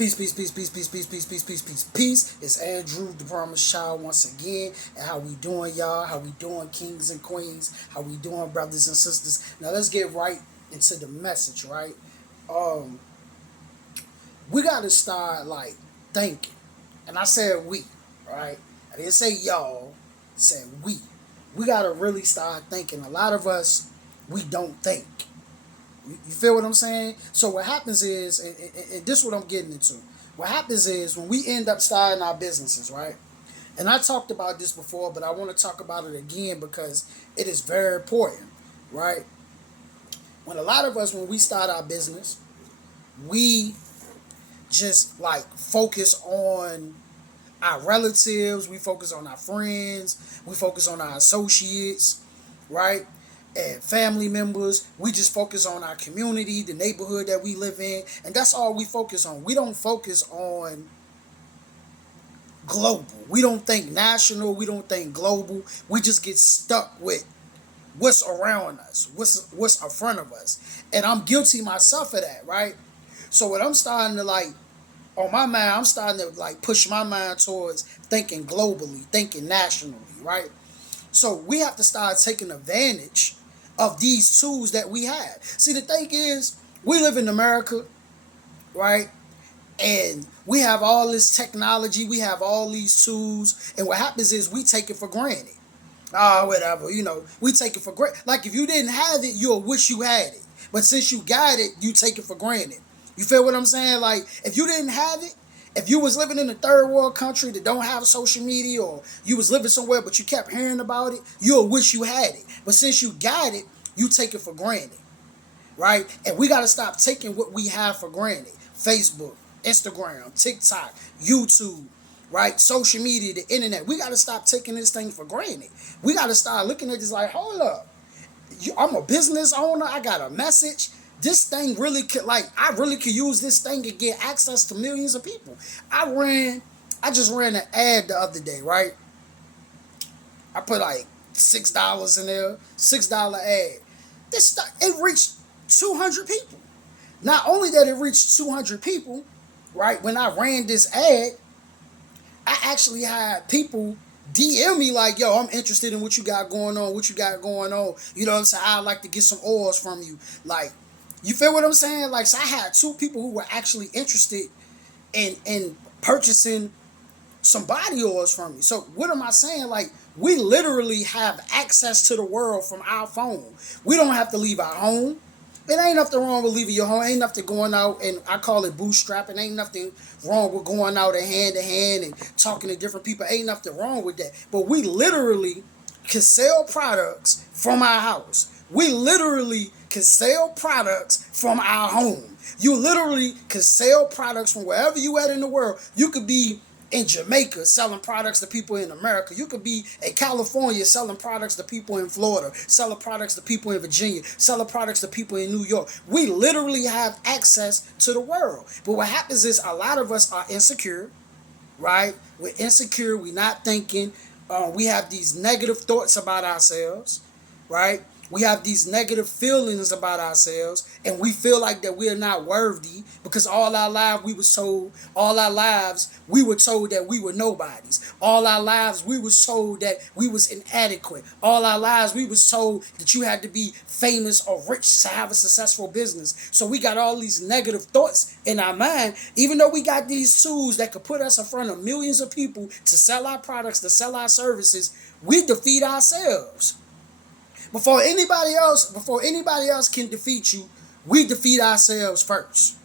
Peace, peace, peace, peace, peace, peace, peace, peace, peace, peace, peace. It's Andrew, the Promised Child, once again. And how we doing, y'all? How we doing, kings and queens? How we doing, brothers and sisters? Now let's get right into the message, right? Um, we gotta start like thinking. And I said we, right? I didn't say y'all. I said we. We gotta really start thinking. A lot of us, we don't think. You feel what I'm saying? So what happens is, and this is what I'm getting into. What happens is when we end up starting our businesses, right? And I talked about this before, but I want to talk about it again because it is very important, right? When a lot of us, when we start our business, we just like focus on our relatives, we focus on our friends, we focus on our associates, right? And family members. We just focus on our community, the neighborhood that we live in, and that's all we focus on. We don't focus on global. We don't think national. We don't think global. We just get stuck with what's around us, what's in front of us, and I'm guilty myself of that, right? So what I'm starting to like on my mind, I'm starting to like push my mind towards thinking globally, thinking nationally, right? So we have to start taking advantage of these tools that we have. See, the thing is, we live in America, right? And we have all this technology, we have all these tools, and what happens is we take it for granted. Ah, whatever, we take it for granted. Like if you didn't have it, you'll wish you had it. But since you got it, you take it for granted. You feel what I'm saying? Like if you didn't have it, if you was living in a third world country that don't have social media, or you was living somewhere but you kept hearing about it, you'll wish you had it. But since you got it, you take it for granted, right? And we got to stop taking what we have for granted. Facebook, Instagram, TikTok, YouTube, right? Social media, the internet. We got to stop taking this thing for granted. We got to start looking at this like, hold up. I'm a business owner. I got a message. This thing really could, like, I really could use this thing to get access to millions of people. I just ran an ad the other day, right? I put like $6 in there, $6 ad. It reached 200 people. Not only that it reached 200 people, right? When I ran this ad, I actually had people DM me like, yo, I'm interested in what you got going on, what you got going on. You know what I'm saying? I'd like to get some oils from you. Like, you feel what I'm saying? Like, so I had two people who were actually interested in purchasing some body oils from me. So what am I saying? Like, we literally have access to the world from our phone. We don't have to leave our home. It ain't nothing wrong with leaving your home. Ain't nothing going out, and I call it bootstrapping. Ain't nothing wrong with going out and hand to hand and talking to different people. Ain't nothing wrong with that. But we literally can sell products from our house. We literally can sell products from our home. You literally can sell products from wherever you at in the world. You could be in Jamaica selling products to people in America. You could be in California selling products to people in Florida, selling products to people in Virginia, selling products to people in New York. We literally have access to the world. But what happens is a lot of us are insecure, right? We're insecure. We're not thinking. We have these negative thoughts about ourselves, right? We have these negative feelings about ourselves, and we feel like that we are not worthy because all our lives we were told that we were nobodies. All our lives we was told that we was inadequate. All our lives we was told that you had to be famous or rich to have a successful business. So we got all these negative thoughts in our mind, even though we got these tools that could put us in front of millions of people to sell our products, to sell our services. We defeat ourselves. Before anybody else can defeat you, we defeat ourselves first.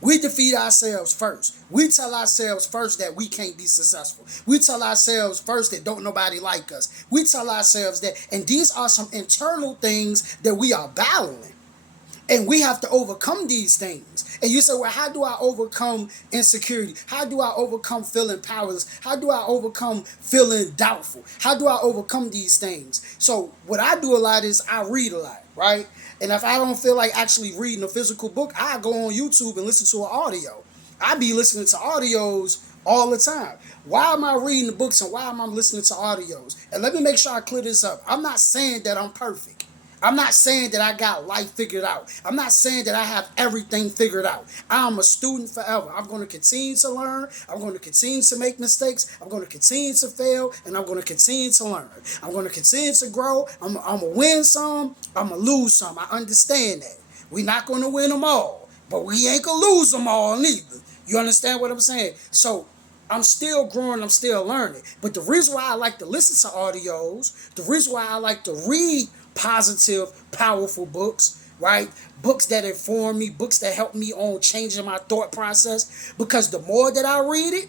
We defeat ourselves first. We tell ourselves first that we can't be successful. We tell ourselves first that don't nobody like us. We tell ourselves that, and these are some internal things that we are battling. And we have to overcome these things. And you say, well, how do I overcome insecurity? How do I overcome feeling powerless? How do I overcome feeling doubtful? How do I overcome these things? So what I do a lot is I read a lot, right? And if I don't feel like actually reading a physical book, I go on YouTube and listen to an audio. I be listening to audios all the time. Why am I reading the books and why am I listening to audios? And let me make sure I clear this up. I'm not saying that I'm perfect. I'm not saying that I got life figured out. I'm not saying that I have everything figured out. I'm a student forever. I'm going to continue to learn. I'm going to continue to make mistakes. I'm going to continue to fail. And I'm going to continue to learn. I'm going to continue to grow. I'm going to win some. I'm going to lose some. I understand that. We're not going to win them all. But we ain't going to lose them all neither. You understand what I'm saying? So I'm still growing, I'm still learning. But the reason why I like to listen to audios, the reason why I like to read positive, powerful books, right? Books that inform me, books that help me on changing my thought process. Because the more that I read it,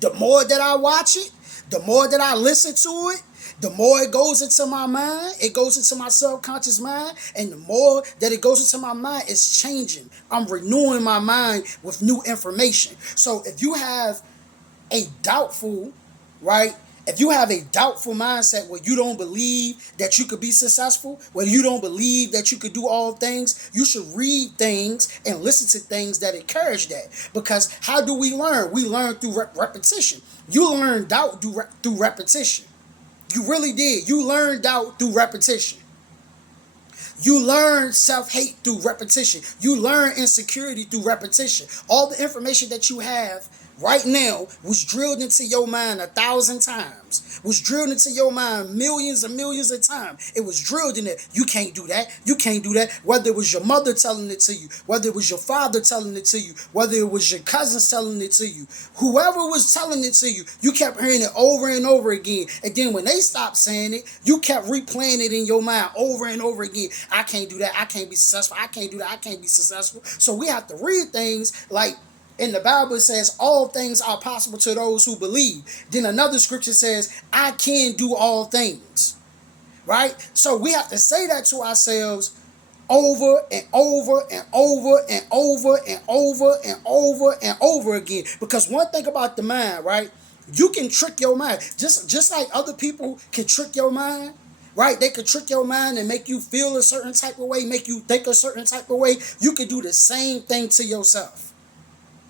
the more that I watch it, the more that I listen to it, the more it goes into my mind, it goes into my subconscious mind, and the more that it goes into my mind, it's changing. I'm renewing my mind with new information. So if you have a doubtful, right? If you have a doubtful mindset where you don't believe that you could be successful, where you don't believe that you could do all things, you should read things and listen to things that encourage that. Because how do we learn? We learn through repetition. You learn doubt through repetition. You really did. You learned doubt through repetition. You learn self-hate through repetition. You learn insecurity through repetition. All the information that you have right now was drilled into your mind 1,000 times, was drilled into your mind millions and millions of times. It was drilled in there. You can't do that. You can't do that. Whether it was your mother telling it to you, whether it was your father telling it to you, whether it was your cousins telling it to you, whoever was telling it to you, you kept hearing it over and over again. And then when they stopped saying it, you kept replaying it in your mind over and over again. I can't do that. I can't be successful. I can't do that. I can't be successful. So we have to read things like, in the Bible, it says all things are possible to those who believe. Then another scripture says, I can do all things. Right? So we have to say that to ourselves over and over and over and over and over and over and over again. Because one thing about the mind, right? You can trick your mind. Just like other people can trick your mind. Right? They could trick your mind and make you feel a certain type of way, make you think a certain type of way. You could do the same thing to yourself.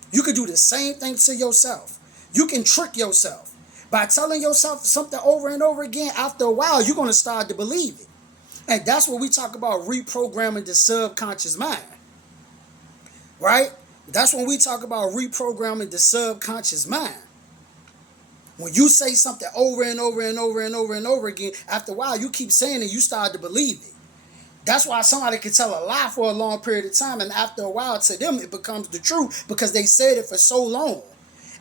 You can do the same thing to yourself. You can trick yourself. By telling yourself something over and over again, after a while, you're going to start to believe it. And that's what we talk about, reprogramming the subconscious mind. Right? That's when we talk about reprogramming the subconscious mind. When you say something over and over and over and over and over again, after a while, you keep saying it, you start to believe it. That's why somebody can tell a lie for a long period of time, and after a while, to them, it becomes the truth because they said it for so long.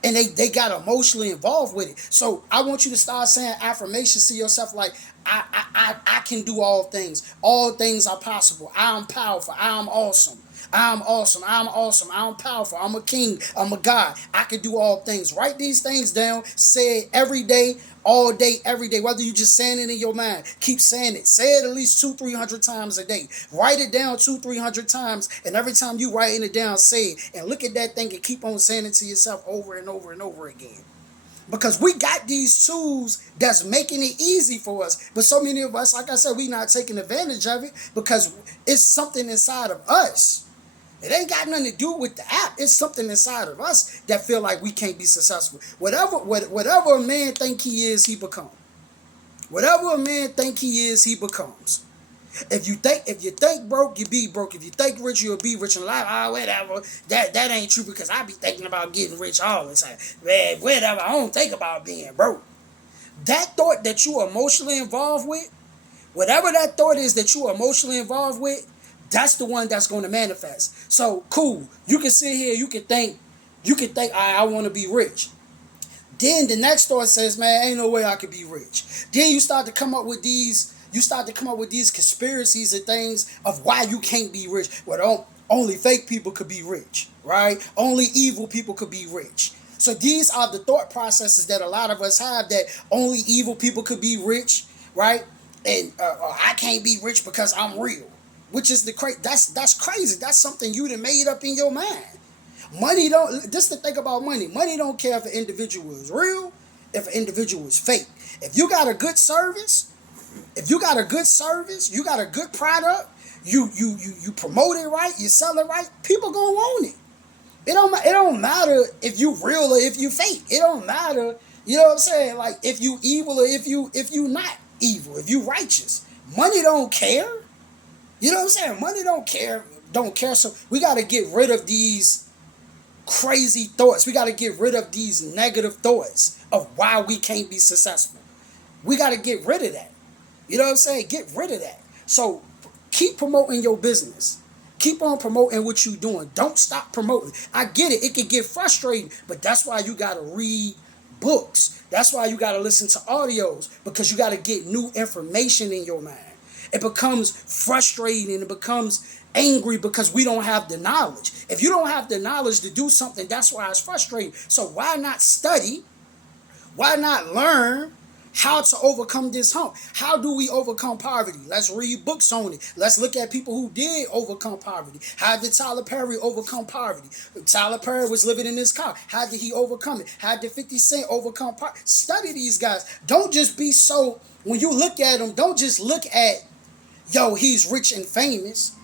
And they got emotionally involved with it. So I want you to start saying affirmations to yourself like, I can do all things. All things are possible. I'm powerful. I'm awesome. I'm awesome. I'm awesome. I'm powerful. I'm a king. I'm a God. I can do all things. Write these things down. Say it every day, all day, every day. Whether you just saying it in your mind, keep saying it. Say it at least 200-300 times a day. Write it down 200-300 times. And every time you writing it down, say it. And look at that thing and keep on saying it to yourself over and over and over again. Because we got these tools that's making it easy for us. But so many of us, like I said, we not taking advantage of it because it's something inside of us. It ain't got nothing to do with the app. It's something inside of us that feel like we can't be successful. Whatever a man think he is, he become. Whatever a man think he is, he becomes. If you think broke, you be broke. If you think rich, you'll be rich in life. Whatever. That ain't true because I be thinking about getting rich all the time. Man, whatever. I don't think about being broke. That thought that you are emotionally involved with, whatever that thought is that you are emotionally involved with, that's the one that's going to manifest. So cool. You can sit here. You can think. I want to be rich. Then the next thought says, man, ain't no way I could be rich. Then you start to come up with these. You start to come up with these conspiracies and things of why you can't be rich. Well, only fake people could be rich, right? Only evil people could be rich. So these are the thought processes that a lot of us have, that only evil people could be rich, right? And I can't be rich because I'm real, which is that's crazy. That's something you done made up in your mind. Money don't. This is the thing about money. Money don't care if an individual is real, if an individual is fake. If you got a good service. If you got a good service, you got a good product, you promote it right, you sell it right, people gonna want it. It don't matter if you real or if you fake. It don't matter, you know what I'm saying? Like if you evil or if you not evil, if you righteous. Money don't care. You know what I'm saying? Money don't care. So we got to get rid of these crazy thoughts. We got to get rid of these negative thoughts of why we can't be successful. We got to get rid of that. You know what I'm saying? Get rid of that. So keep promoting your business. Keep on promoting what you're doing. Don't stop promoting. I get it. It can get frustrating, but that's why you got to read books. That's why you got to listen to audios, because you got to get new information in your mind. It becomes frustrating. It becomes angry because we don't have the knowledge. If you don't have the knowledge to do something, that's why it's frustrating. So why not study? Why not learn how to overcome this hump? How do we overcome poverty? Let's read books on it. Let's look at people who did overcome poverty. How did Tyler Perry overcome poverty? Tyler Perry was living in his car. How did he overcome it? How did 50 Cent overcome poverty? Study these guys. Don't just be so, when you look at them, don't just look at, yo, he's rich and famous,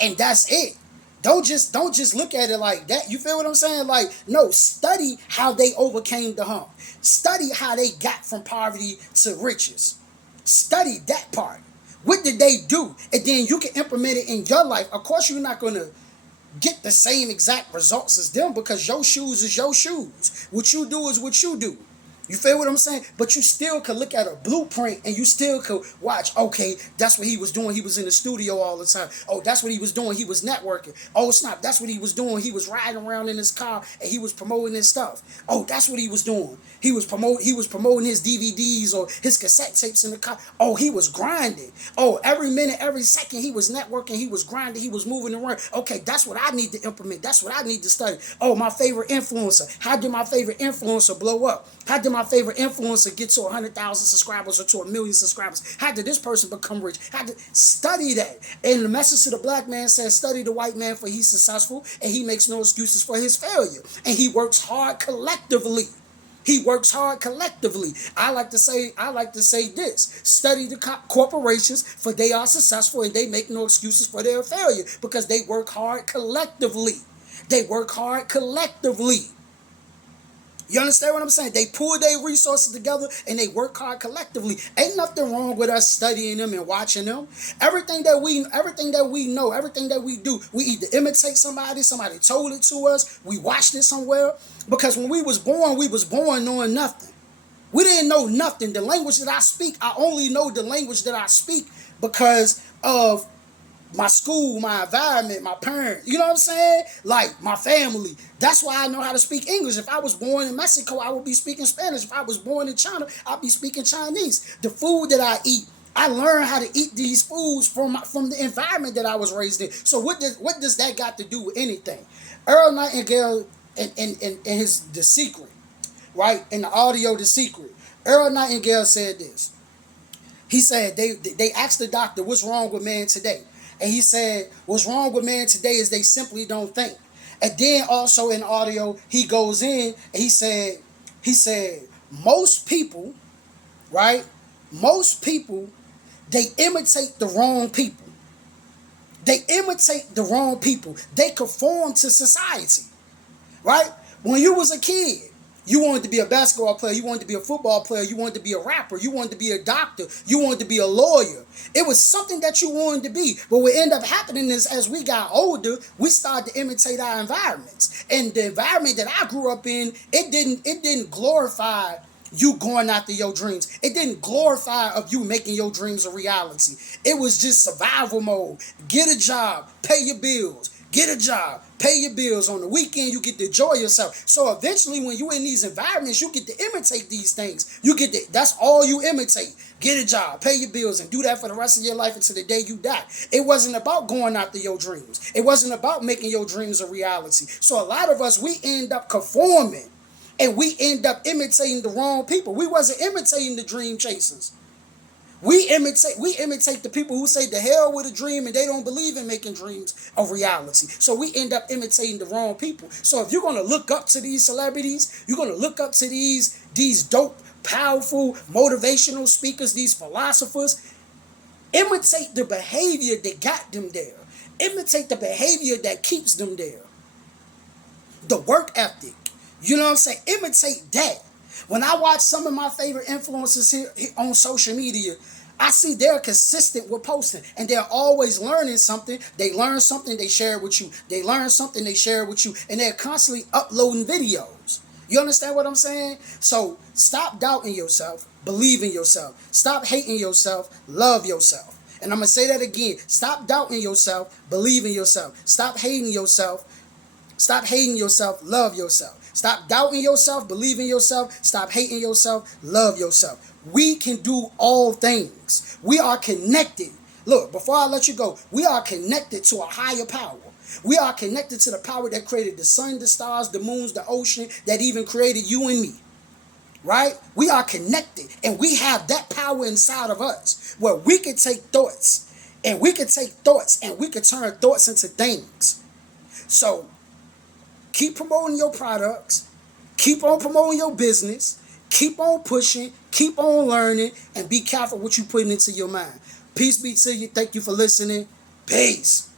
and that's it. Don't just look at it like that. You feel what I'm saying? Like, no, study how they overcame the hump. Study how they got from poverty to riches. Study that part. What did they do? And then you can implement it in your life. Of course, you're not gonna get the same exact results as them, because your shoes is your shoes. What you do is what you do. You feel what I'm saying? But you still could look at a blueprint and you still could watch, okay, that's what he was doing. He was in the studio all the time. Oh, that's what he was doing. He was networking. Oh, snap, that's what he was doing. He was riding around in his car and he was promoting his stuff. Oh, that's what he was doing. He was promoting his DVDs or his cassette tapes in the car. Oh, he was grinding. Oh, every minute, every second he was networking, he was grinding, he was moving around. Okay, that's what I need to implement. That's what I need to study. Oh, my favorite influencer. How did my favorite influencer blow up? How did my favorite influencer get to 100,000 subscribers or to 1 million subscribers? How did this person become rich? How did study that? And the message to the black man says, study the white man, for he's successful and he makes no excuses for his failure. And he works hard collectively. He works hard collectively. I like to say this. Study the corporations, for they are successful and they make no excuses for their failure, because they work hard collectively. They work hard collectively. You understand what I'm saying? They pull their resources together and they work hard collectively. Ain't nothing wrong with us studying them and watching them. Everything that we know, everything that we do, we either imitate somebody told it to us, we watched it somewhere. Because when we was born knowing nothing. We didn't know nothing. The language that I speak, I only know the language that I speak because of my school, my environment, my parents, you know what I'm saying? Like my family. That's why I know how to speak English. If I was born in Mexico, I would be speaking Spanish. If I was born in China, I'd be speaking Chinese. The food that I eat, I learned how to eat these foods from the environment that I was raised in. So what does that got to do with anything? Earl Nightingale and his The Secret, right? In the audio The Secret, Earl Nightingale said this. He said they asked the doctor, what's wrong with man today? And he said, what's wrong with man today is they simply don't think. And then also in audio, he goes in and he said, most people, right? Most people, they imitate the wrong people. They imitate the wrong people. They conform to society, right? When you was a kid, you wanted to be a basketball player, you wanted to be a football player, you wanted to be a rapper, you wanted to be a doctor, you wanted to be a lawyer. It was something that you wanted to be. But what ended up happening is, as we got older, we started to imitate our environments. And the environment that I grew up in, it didn't glorify you going after your dreams. It didn't glorify of you making your dreams a reality. It was just survival mode. Get a job, pay your bills. Get a job, pay your bills. On the weekend, you get to enjoy yourself. So eventually, when you're in these environments, you get to imitate these things. That's all you imitate. Get a job, pay your bills, and do that for the rest of your life until the day you die. It wasn't about going after your dreams. It wasn't about making your dreams a reality. So a lot of us, we end up conforming, and we end up imitating the wrong people. We wasn't imitating the dream chasers. We imitate the people who say the hell with a dream and they don't believe in making dreams a reality. So we end up imitating the wrong people. So if you're gonna look up to these celebrities, you're gonna look up to these dope, powerful, motivational speakers, these philosophers, imitate the behavior that got them there. Imitate the behavior that keeps them there. The work ethic. You know what I'm saying? Imitate that. When I watch some of my favorite influencers here on social media, I see they're consistent with posting and they're always learning something. They learn something, they share it with you. They learn something, they share it with you. And they're constantly uploading videos. You understand what I'm saying? So stop doubting yourself, believe in yourself. Stop hating yourself, love yourself. And I'm going to say that again. Stop doubting yourself, believe in yourself. Stop hating yourself. Stop hating yourself, love yourself. Stop doubting yourself, believe in yourself. Stop hating yourself, love yourself. We can do all things. We are connected. Look, before I let you go, we are connected to a higher power. We are connected to the power that created the sun, the stars, the moons, the ocean, that even created you and me. Right? We are connected, and we have that power inside of us where we can take thoughts and we can turn thoughts into things. So keep promoting your products, keep on promoting your business, keep on pushing, keep on learning, and be careful what you putting into your mind. Peace be to you. Thank you for listening. Peace.